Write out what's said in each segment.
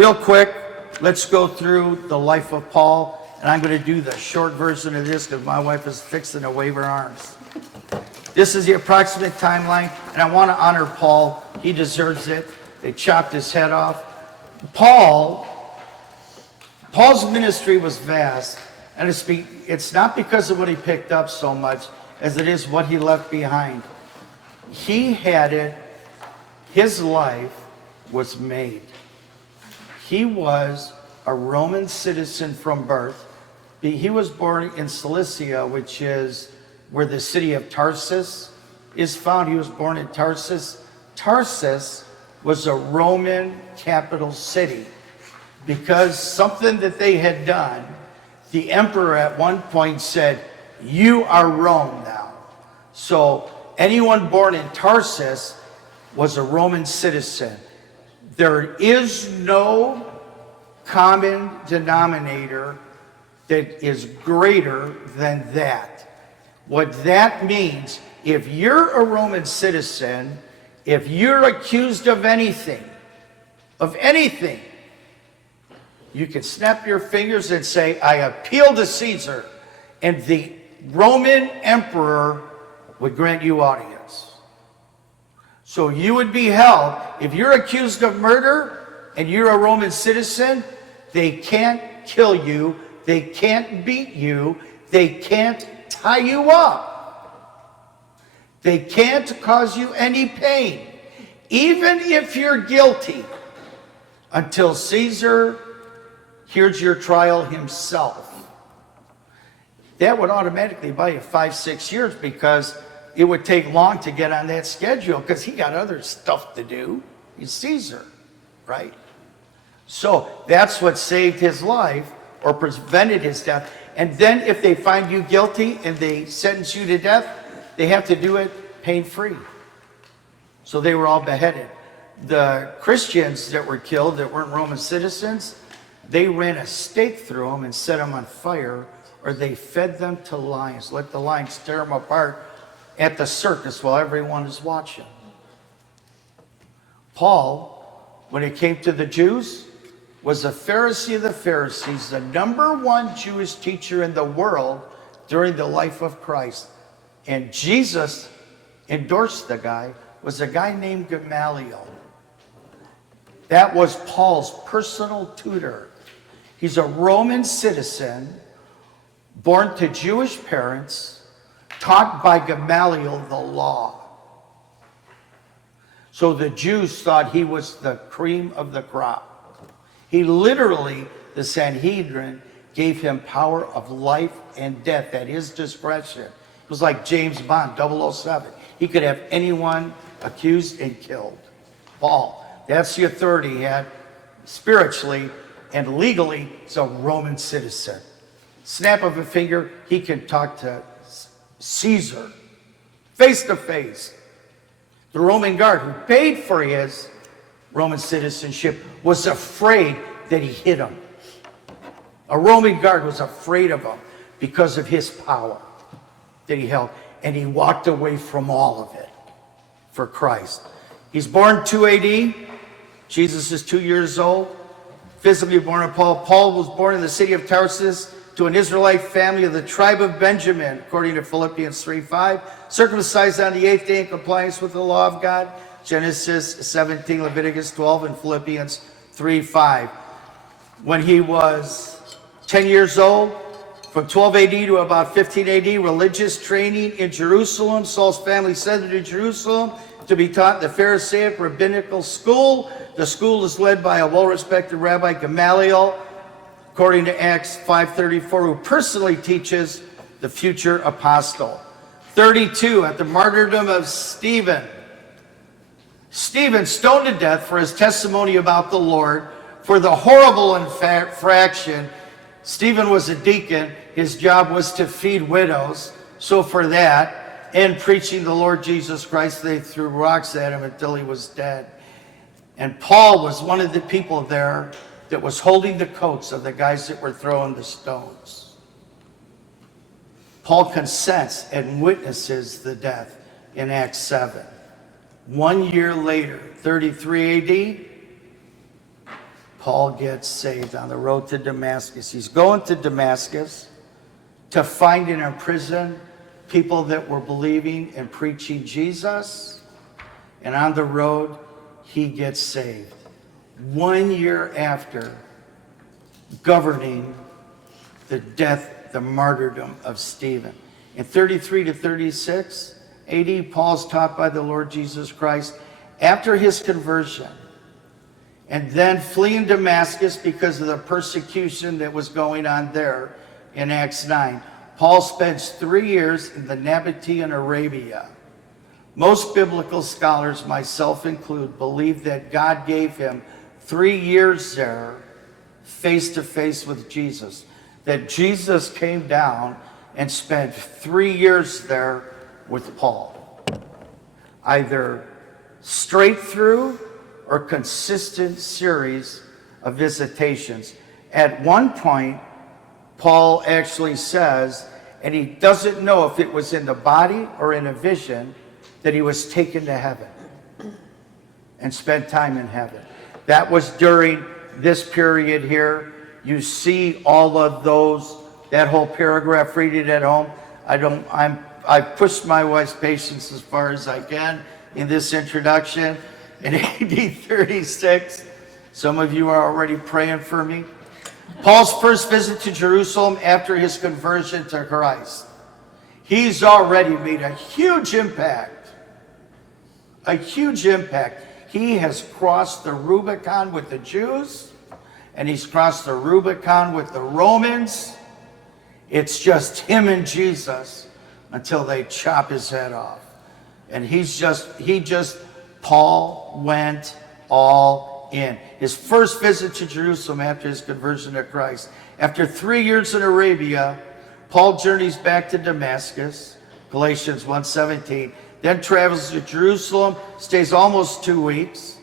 Real quick, let's go through the life of Paul, and I'm going to do the short version of this because my wife is fixing to wave her arms. This is the approximate timeline, and I want to honor Paul. He deserves it. They chopped his head off. Paul's ministry was vast, and it's not because of what he picked up so much as it is what he left behind. He had it. His life was made. He was a Roman citizen from birth. He was born in Cilicia, which is where the city of Tarsus is found. He was born in Tarsus. Tarsus was a Roman capital city because something that they had done, the emperor at one point said, "You are Rome now." So anyone born in Tarsus was a Roman citizen. There is no common denominator that is greater than that. What that means, if you're a Roman citizen, if you're accused of anything, you can snap your fingers and say, "I appeal to Caesar," and the Roman emperor would grant you audience. So you would be held, if you're accused of murder and you're a Roman citizen, they can't kill you, they can't beat you, they can't tie you up. They can't cause you any pain, even if you're guilty, until Caesar hears your trial himself. That would automatically buy you 5-6 years because it would take long to get on that schedule because he got other stuff to do. He's Caesar, right? So that's what saved his life or prevented his death. And then if they find you guilty and they sentence you to death, they have to do it pain-free. So they were all beheaded. The Christians that were killed that weren't Roman citizens, they ran a stake through them and set them on fire, or they fed them to lions, let the lions tear them apart at the circus while everyone is watching. Paul, when it came to the Jews, was a Pharisee of the Pharisees, the #1 Jewish teacher in the world during the life of Christ. And Jesus endorsed the guy, was a guy named Gamaliel. That was Paul's personal tutor. He's a Roman citizen, born to Jewish parents, taught by Gamaliel the law. So the Jews thought he was the cream of the crop. He literally, the Sanhedrin, gave him power of life and death at his discretion. It was like James Bond, 007. He could have anyone accused and killed. Paul, that's the authority he had spiritually and legally. He's a Roman citizen. Snap of a finger, he can talk to Caesar, face to face. The Roman guard who paid for his Roman citizenship was afraid that he hit him. A Roman guard was afraid of him because of his power that he held, and he walked away from all of it for Christ. He's born 2 AD. Jesus is 2 years old, physically born of Paul. Paul was born in the city of Tarsus to an Israelite family of the tribe of Benjamin, according to Philippians 3:5, circumcised on the 8th day in compliance with the law of God, Genesis 17, Leviticus 12, and Philippians 3:5. When he was 10 years old, from 12 AD to about 15 AD, religious training in Jerusalem. Saul's family sent him to Jerusalem to be taught in the Pharisaic rabbinical school. The school is led by a well-respected Rabbi Gamaliel, according to Acts 5:34, who personally teaches the future apostle. 32, at the martyrdom of Stephen. Stephen stoned to death for his testimony about the Lord. For the horrible infraction, Stephen was a deacon. His job was to feed widows. So for that, and preaching the Lord Jesus Christ, they threw rocks at him until he was dead. And Paul was one of the people there that was holding the coats of the guys that were throwing the stones. Paul consents and witnesses the death in Acts 7. 1 year later, 33 AD, Paul gets saved on the road to Damascus. He's going to Damascus to find and imprison people that were believing and preaching Jesus. And on the road, he gets saved. 1 year after governing the death, the martyrdom of Stephen. In 33 to 36 AD, Paul's taught by the Lord Jesus Christ after his conversion, and then fleeing Damascus because of the persecution that was going on there in Acts 9. Paul spends 3 years in the Nabatean Arabia. Most biblical scholars, myself included, believe that God gave him 3 years there face to face with Jesus. That Jesus came down and spent 3 years there with Paul. Either straight through or consistent series of visitations. At one point, Paul actually says, and he doesn't know if it was in the body or in a vision, that he was taken to heaven and spent time in heaven. That was during this period here. You see all of those, that whole paragraph, read it at home. I've pushed my wife's patience as far as I can in this introduction. In AD 36, some of you are already praying for me. Paul's first visit to Jerusalem after his conversion to Christ. He's already made a huge impact. A huge impact. He has crossed the Rubicon with the Jews, and he's crossed the Rubicon with the Romans. It's just him and Jesus until they chop his head off. And Paul went all in. His first visit to Jerusalem after his conversion to Christ. After 3 years in Arabia, Paul journeys back to Damascus, Galatians 1:17, then travels to Jerusalem, stays almost 2 weeks.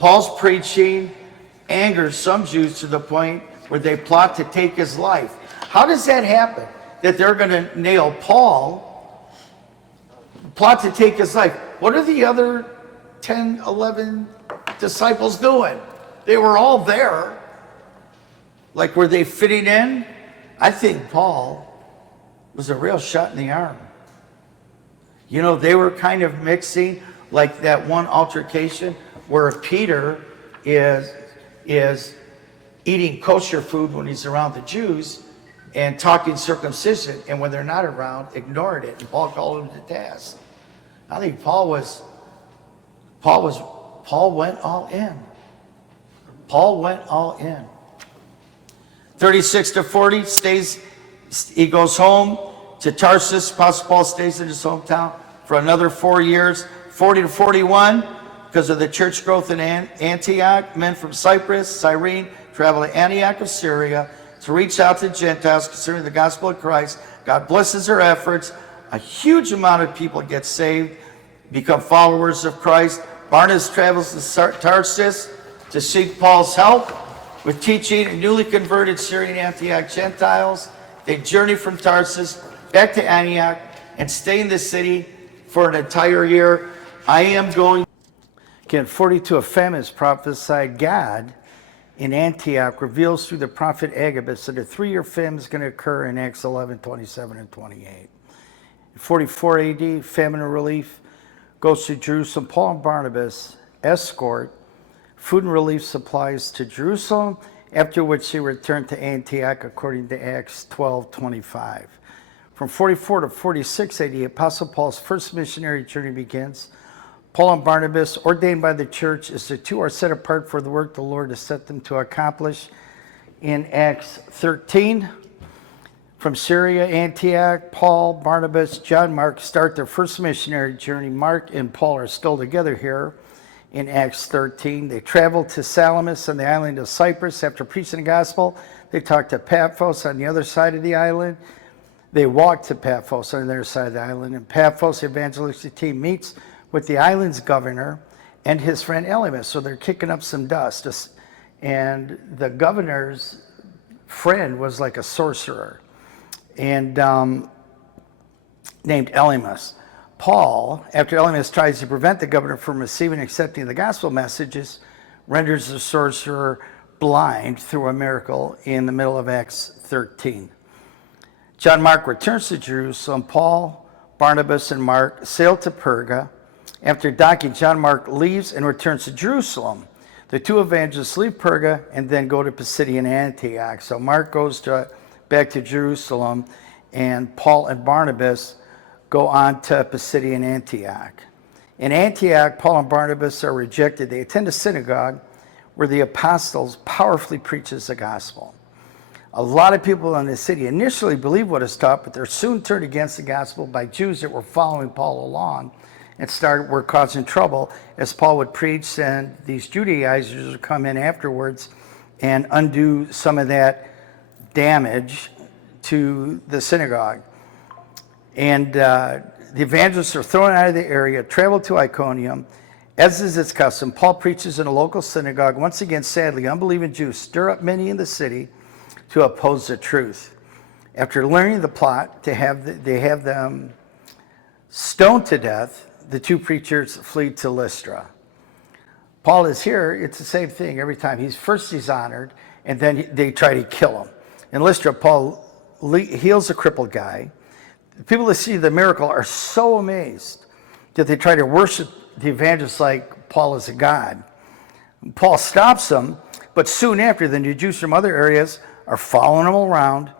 Paul's preaching angers some Jews to the point where they plot to take his life. How does that happen? That they're going to nail Paul, plot to take his life. What are the other 10, 11 disciples doing? They were all there. Like, were they fitting in? I think Paul was a real shot in the arm. You know, they were kind of mixing, like that one altercation where Peter is eating kosher food when he's around the Jews and talking circumcision, and when they're not around, ignored it, and Paul called him to task. I think Paul went all in. Paul went all in. 36 to 40, he goes home to Tarsus. Apostle Paul stays in his hometown for another 4 years. 40 to 41, because of the church growth in Antioch, men from Cyprus, Cyrene, travel to Antioch of Syria to reach out to Gentiles concerning the gospel of Christ. God blesses their efforts. A huge amount of people get saved, become followers of Christ. Barnabas travels to Tarsus to seek Paul's help with teaching newly converted Syrian Antioch Gentiles. They journey from Tarsus back to Antioch and stay in the city for an entire year. Again, 42, a famine is prophesied. God in Antioch reveals through the prophet Agabus that a 3-year famine is going to occur in Acts 11, 27 and 28. In 44 AD, famine and relief goes to Jerusalem. Paul and Barnabas escort food and relief supplies to Jerusalem, after which they return to Antioch according to Acts 12:25. From 44 to 46 AD, Apostle Paul's first missionary journey begins. Paul and Barnabas, ordained by the church as the two, are set apart for the work the Lord has set them to accomplish. In Acts 13, from Syria, Antioch, Paul, Barnabas, John Mark start their first missionary journey. Mark and Paul are still together here. In Acts 13, they traveled to Salamis on the island of Cyprus. After preaching the gospel, they talked to Paphos on the other side of the island. They walked to Paphos on the other side of the island. In Paphos, the evangelistic team meets with the island's governor and his friend Elymas. So they're kicking up some dust. And the governor's friend was like a sorcerer and named Elymas. Paul, after Elymas tries to prevent the governor from receiving and accepting the gospel messages, renders the sorcerer blind through a miracle in the middle of Acts 13. John Mark returns to Jerusalem. Paul, Barnabas, and Mark sail to Perga. After docking, John Mark leaves and returns to Jerusalem. The two evangelists leave Perga and then go to Pisidian Antioch. So Mark goes back to Jerusalem, and Paul and Barnabas go on to Pisidian Antioch. In Antioch, Paul and Barnabas are rejected. They attend a synagogue where the apostles powerfully preaches the gospel. A lot of people in the city initially believe what is taught, but they're soon turned against the gospel by Jews that were following Paul along and were causing trouble as Paul would preach, and these Judaizers would come in afterwards and undo some of that damage to the synagogue. And the evangelists are thrown out of the area, travel to Iconium. As is its custom, Paul preaches in a local synagogue. Once again, sadly, unbelieving Jews stir up many in the city to oppose the truth. After learning the plot they have them stoned to death, the two preachers flee to Lystra. Paul is here. It's the same thing every time. He's honored, and then they try to kill him. In Lystra, Paul heals a crippled guy. The people that see the miracle are so amazed that they try to worship the evangelist like Paul is a god. Paul stops them, but soon after, the new Jews from other areas are following him around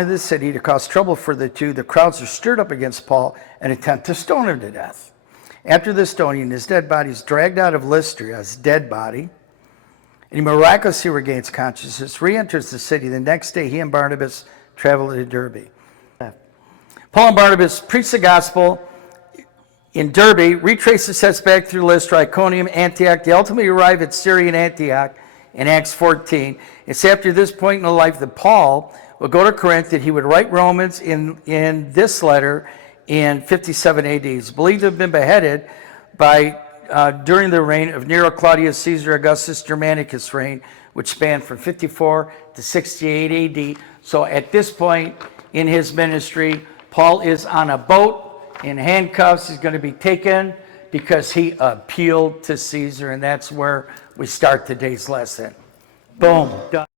in the city to cause trouble for the two. The crowds are stirred up against Paul and attempt to stone him to death. After the stoning, his dead body is dragged out of Lystra, his dead body, and he miraculously regains consciousness, re-enters the city. The next day, he and Barnabas travel to Derbe. Paul and Barnabas preach the gospel in Derbe, retrace the steps back through Lystra, Iconium, Antioch. They ultimately arrive at Syrian Antioch in Acts 14. It's after this point in the life that Paul will go to Corinth, that he would write Romans in this letter in 57 AD. He's believed to have been beheaded during the reign of Nero, Claudius, Caesar, Augustus, Germanicus' reign, which spanned from 54 to 68 AD. So at this point in his ministry, Paul is on a boat in handcuffs. He's going to be taken because he appealed to Caesar, and that's where we start today's lesson. Boom. Done.